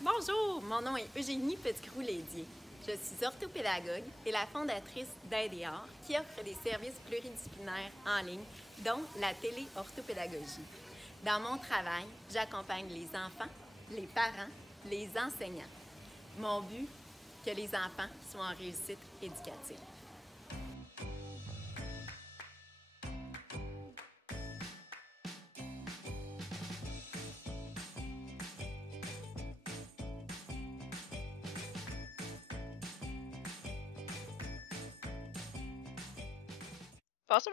Bonjour, mon nom est Eugénie Petitgrou-Lédier. Je suis orthopédagogue et la fondatrice d'Aide et Art qui offre des services pluridisciplinaires en ligne, dont la téléorthopédagogie. Dans mon travail, j'accompagne les enfants, les parents, les enseignants. Mon but, que les enfants soient en réussite éducative.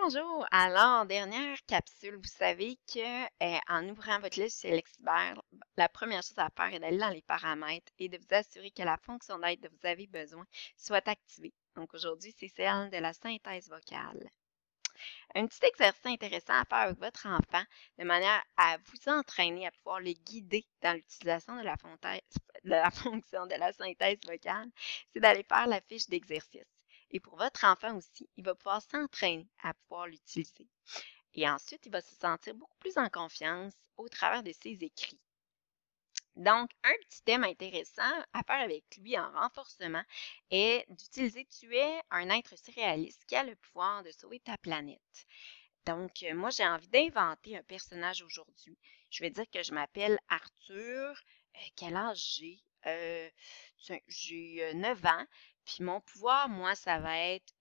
Bonjour! Alors, dernière capsule, vous savez que en ouvrant votre logiciel Lexibert, la première chose à faire est d'aller dans les paramètres et de vous assurer que la fonction d'aide dont vous avez besoin soit activée. Donc aujourd'hui, c'est celle de la synthèse vocale. Un petit exercice intéressant à faire avec votre enfant de manière à vous entraîner à pouvoir le guider dans l'utilisation de la fonction de la synthèse vocale, c'est d'aller faire la fiche d'exercice. Et pour votre enfant aussi, il va pouvoir s'entraîner à pouvoir l'utiliser. Et ensuite, il va se sentir beaucoup plus en confiance au travers de ses écrits. Donc, un petit thème intéressant à faire avec lui en renforcement est d'utiliser Tu es un être surréaliste qui a le pouvoir de sauver ta planète. Donc, moi, j'ai envie d'inventer un personnage aujourd'hui. Je vais dire que je m'appelle Arthur. Quel âge j'ai? J'ai 9 ans. Puis mon pouvoir, moi, ça va être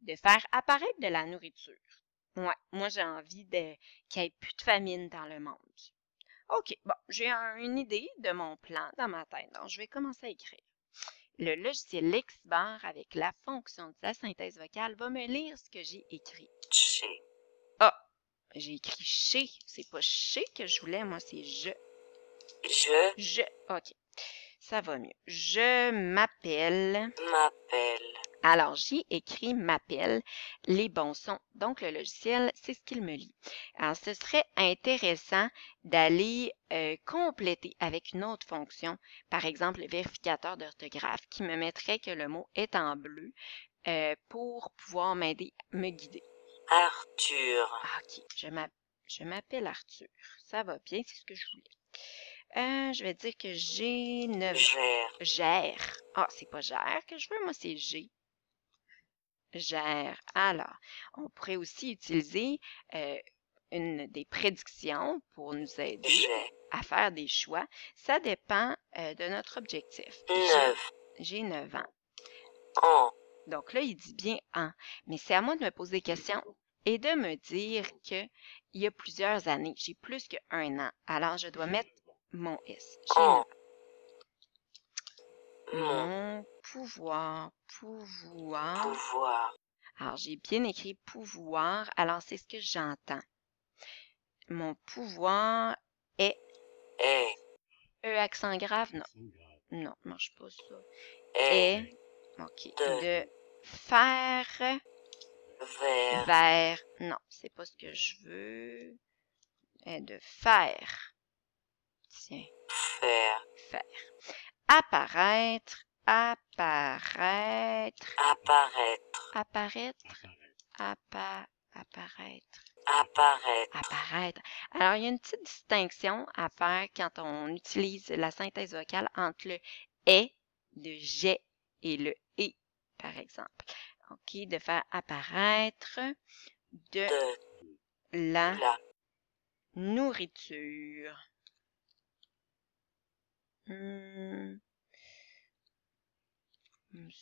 de faire apparaître de la nourriture. Ouais, moi, j'ai envie qu'il n'y ait plus de famine dans le monde. OK, bon, j'ai une idée de mon plan dans ma tête. Donc, je vais commencer à écrire. Le logiciel Lexibert, avec la fonction de la synthèse vocale, va me lire ce que j'ai écrit. Chez. Ah, j'ai écrit chez. C'est pas chez que je voulais, moi, c'est je. Je OK. Ça va mieux. Je m'appelle. m'appelle. Alors, j'ai écrit m'appelle, les bons sons. Donc, le logiciel, c'est ce qu'il me lit. Alors, ce serait intéressant d'aller compléter avec une autre fonction, par exemple le vérificateur d'orthographe, qui me mettrait que le mot est en bleu pour pouvoir m'aider, me guider. Arthur. Ah, OK, je m'appelle Arthur. Ça va bien, c'est ce que je voulais. Je vais dire que j'ai 9 Gère. Gère. Ah, c'est pas gère que je veux, moi, c'est G. Gère. Alors, on pourrait aussi utiliser une des prédictions pour nous aider J'ai. à faire des choix. Ça dépend de notre objectif. 9 J'ai 9 ans. ans. Donc là, il dit bien en. Mais c'est à moi de me poser des questions et de me dire qu'il y a plusieurs années. J'ai plus qu'un an. Alors, je dois mettre mon S. J'ai 9 En. ans. Mon Mon pouvoir. pouvoir. Alors, j'ai bien écrit pouvoir. Alors, c'est ce que j'entends. Mon pouvoir est Est. E accent grave? Non. Non, marche pas ça. Est. Est. OK. De faire Vers. vers. Non, c'est pas ce que je veux. De faire. Tiens, Faire. faire. Apparaître. Apparaître. Apparaître. Apparaître. Apparaître. Apparaître. Apparaître. Alors, il y a une petite distinction à faire quand on utilise la synthèse vocale entre le est de j'ai et le et, par exemple. OK, de faire apparaître de la La. nourriture.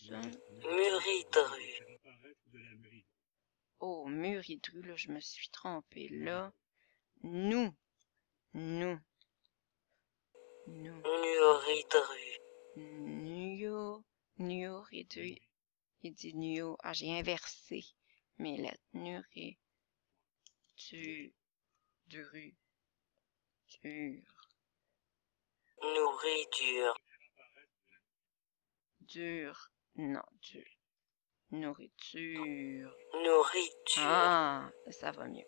Ça. Muridru. Oh, muridru, là, je me suis trompée, là. Nous. Nuridru. Nourriture. Il dit nu. Ah, j'ai inversé mes lettres. Nourriture. Nourriture. Dur. Non, dur. Nourriture. Nourriture. Ah, ça va mieux.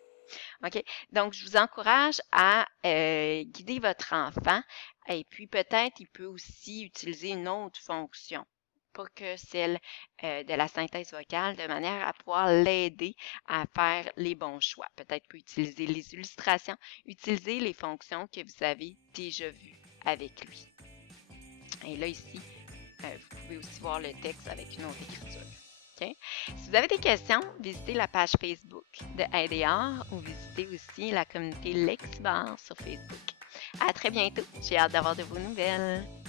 OK? Donc, je vous encourage à guider votre enfant et puis peut-être il peut aussi utiliser une autre fonction, pas que celle de la synthèse vocale, de manière à pouvoir l'aider à faire les bons choix. Peut-être peut utiliser les illustrations, utiliser les fonctions que vous avez déjà vues avec lui. Et là, ici, vous pouvez aussi voir le texte avec une autre écriture. Okay? Si vous avez des questions, visitez la page Facebook de ADR ou visitez aussi la communauté Lexibar sur Facebook. À très bientôt. J'ai hâte d'avoir de vos nouvelles.